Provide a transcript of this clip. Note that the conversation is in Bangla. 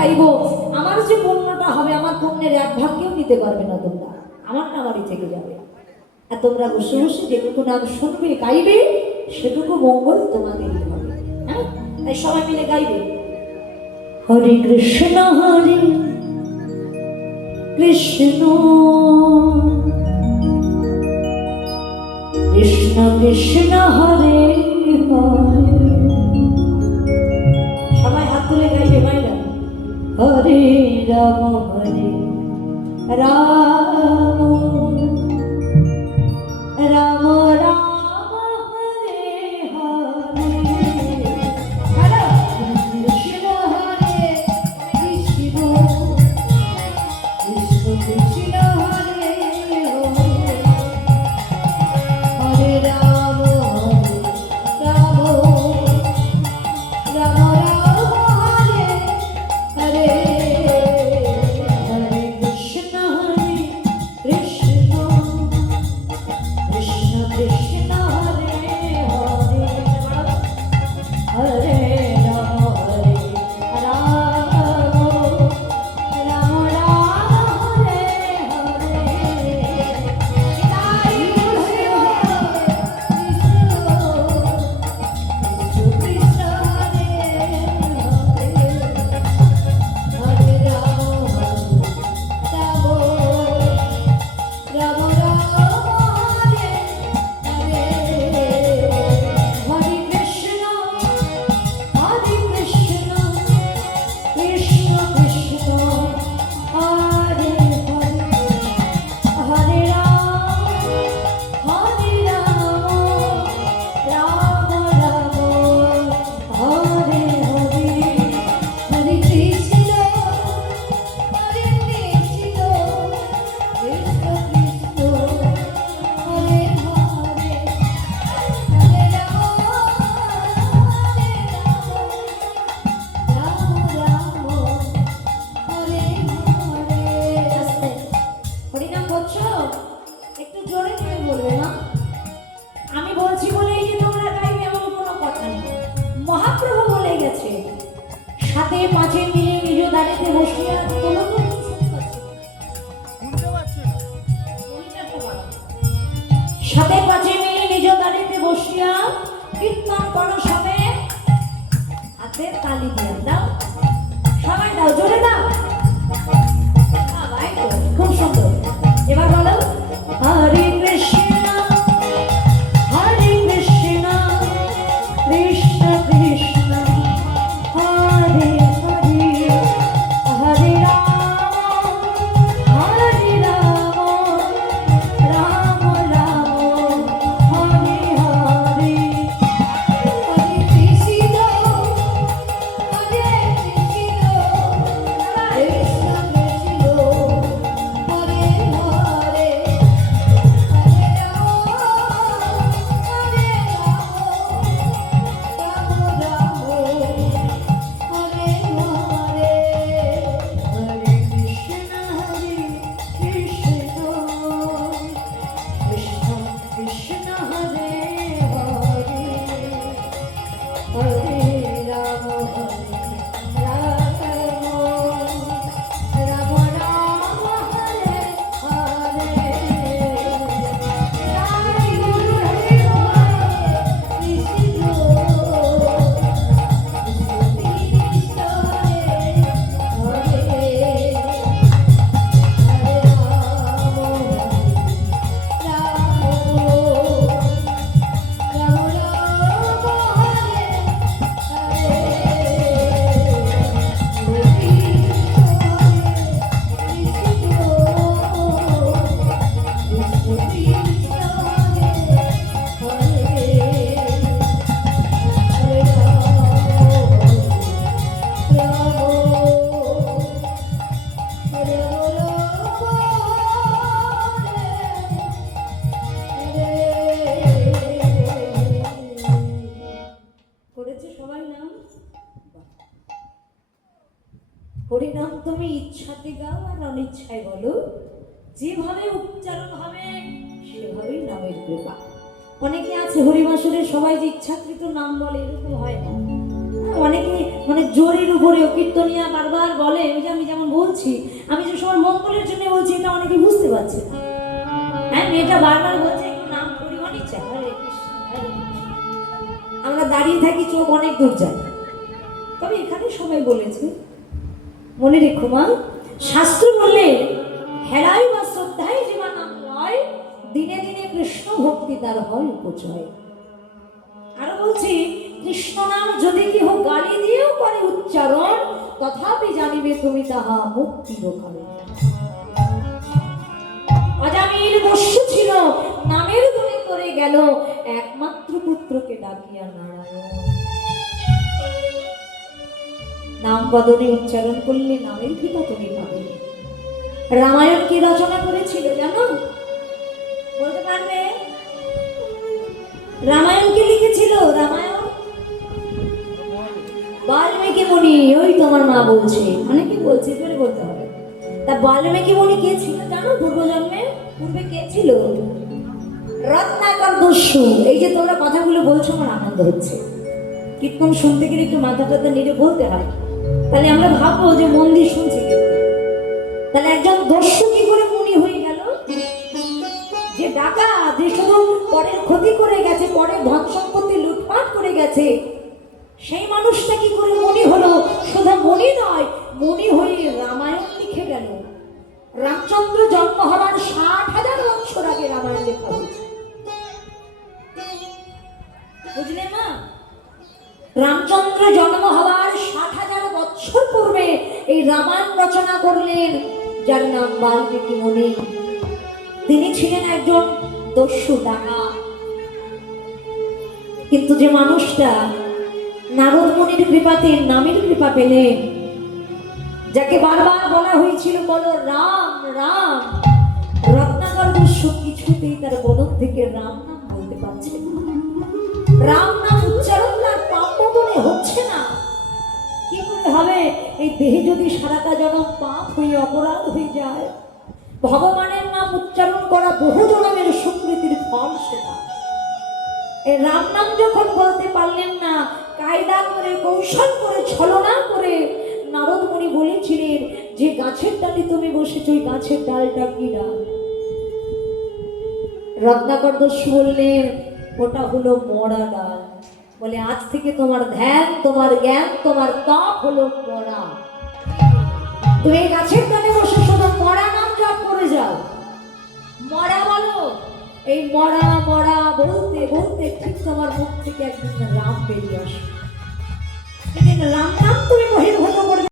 গাইবো, আমার যে পুণ্যটা হবে, আমার পুণ্যের এক ভাগ কেউ নিতে পারবে না তোমরা, আমার নামারই থেকে যাবে। আর তোমরা বসে বসে যেটুকু নাম শুনবে গাইবে সেটুকু মঙ্গল তোমাদেরই হবে। হ্যাঁ, তাই সবাই মিলে গাইবে। হরে কৃষ্ণ হরে কৃষ্ণ কৃষ্ণ কৃষ্ণ হরে হরে। সবাই হাত তুলে গাইবে মাইরা। হরে রাম হরে রাম রাম রাম হরে হরে। হরে কৃষ্ণ হরে কৃষ্ণ কৃষ্ণ কৃষ্ণ হরে হরে। হরে রাম রাম রাম হরে হরে। হরে কৃষ্ণ হরে কৃষ্ণ কৃষ্ণ কৃষ্ণ হরে হরে। হরে রাম হরে রাম রাম রাম হরে হরে। নিতাই কৃষ্ণ কৃষ্ণ হরে হরে। হরে রাম রাম রাম রাম হরে হরে। হরে কৃষ্ণ কৃষ্ণ কৃষ্ণ হরে হরে। হরে রাম রাম রাম হরে হরে। হরে কৃষ্ণ কৃষ্ণ কৃষ্ণ হরে হরে। হরে রাম রাম রাম হরে হরে। আস্তে হরিনাম বলছো, একটু জোরে জোরে বলবে না। আমি বলছি বলেই যে তোমরা গাইবে এমন কোনো কথা নেই। মহাপ্রভু বলে গেছে, সাথে পাঁচে মিলে নিজ দাঁড়িতে বসিয়া তোলো তো সাথে পাঁচে মিলে নিজ দাঁড়িতে বসিয়া কীর্তন করো সবে, হাতে তালি দিয়ে দাও, সবাই দাও, জোরে দাও। খুব সুন্দর। এবার বলো হরে কৃষ্ণ কৃষ্ণ কৃষ্ণ হরে হরে। হরে রাম রাম রাম হরে হরে। হরে কৃষ্ণ হরিনাম তুমি ইচ্ছাতে গাও আর অনিচ্ছায় বলো, যেভাবে উচ্চারণ হবে সেভাবেই নামের কৃপা। অনেকে আছে হরিবাসরে সবাই যে ইচ্ছাকৃত নাম বলে, এরকম হয় না। অনেকে মানে জোরের উপরেও কীর্তনিয়া বারবার বলে, ওই যে আমি যেমন বলছি, আমি যে সবার মঙ্গলের জন্য বলছি, এটা অনেকে বুঝতে পারছে না। হ্যাঁ, মেয়েটা বারবার বলছে একটু নাম করি অনিচ্ছা, হরে কৃষ্ণ হরে কৃষ্ণ। আমরা দাঁড়িয়ে থাকি, চোখ অনেক দূর যায়। তবে এখানে সবাই বলেছে, মনে রেখো মা, শাস্ত্র বললে হেরাই বা শ্রদ্ধায় যে নাম লয়, দিনে দিনে কৃষ্ণ ভক্তি তার হয় উপচয়। আরো বলছি, কৃষ্ণ নাম যদি কেহ গালি দিয়েও করে উচ্চারণ, তথাপি জানিবে তুমি তাহা মুক্তির কারণ। অজামিল দস্যু ছিল, নামের গুণে করে গেল, একমাত্র পুত্রকে ডাকিয়া নারায়ণ। নাম বদনে উচ্চারণ করলে নামের কৃপা তুমি পাবে। রামায়ণ কে রচনা করেছিল জানো? বলতে পারবে? রামায়ণ কে লিখেছিল? রামায়ণ বাল্মীকি মুনি। ওই তোমার মা বলছে, অনেকে বলছে, জোরে বলতে হবে। তা বাল্মীকি মুনি কে ছিল জানো? পূর্বজন্মে পূর্বে কে ছিল? রত্নাকর দস্যু। এই যে তোমরা কথাগুলো বলছো, আমার আনন্দ হচ্ছে। কীর্তন শুনতে গেলে একটু মাথা টাথা নেড়ে বলতে হয়, তাহলে আমরা ভাববো যে মন্দির শুনছি। তাহলে একজন দস্যু কি করে মুনি হয়ে গেল? যে ডাকা, যে শুধু পরের ক্ষতি করে গেছে, পরের ধন সম্পত্তি লুটপাট করে গেছে, সেই মানুষটা কি করে মুনি হলো? শুধু মুনি নয়, মুনি হয়ে রামায়ণ লিখে গেল। রামচন্দ্র জন্ম হওয়ার 60,000 বছর আগে রামায়ণ লেখা হয়েছে। বুঝলে মা? রামচন্দ্র জন্ম হওয়ার 60,000 বছর পূর্বে এই রামায়ণ রচনা করলেন যার নাম বাল্মীকি মুনি। তিনি ছিলেন একজন দস্যু ডাকা। কিন্তু যে মানুষটা নারদ মুনির কৃপাতে নামের কৃপা পেলেন, যাকে বারবার বলা হয়েছিল বলো রাম রাম, রত্নাকর দস্যু কিছুতেই তার বদন থেকে রাম নাম বলতে পারছে না। রাম নাম উচ্চারণ তার পাপ বদনে হচ্ছে না। কি করে হবে? এই দেহে যদি সারাটা জনম পাপ হয়ে অপরাধ হয়ে যায়, ভগবানের নাম উচ্চারণ করা বহু জনমের সুকৃতির ফল সেটা। এই রাম নাম যখন বলতে পারলেন না, কায়দা করে, কৌশল করে, ছলনা করে নারদ মুনি বলেছিলেন যে গাছের ডালে তুমি বসেছো, ওই গাছের ডালটা কি ডাল? রত্নাকর দস্যু বললেন ওটা হলো মরা ডাল। বলে আজ থেকে তোমার ধ্যান, তোমার জ্ঞান, তোমার তপ হলো মরা। তুমি এই গাছের ডালে বসে শুধু মরা নাম জপ করে যাও। মরা বলো। এই মরা মরা বলতে বলতে ঠিক তোমার মুখ থেকে একদিন রাম বেরিয়ে আসবে। রাম নাম তুমি বহির্ভূত করবে।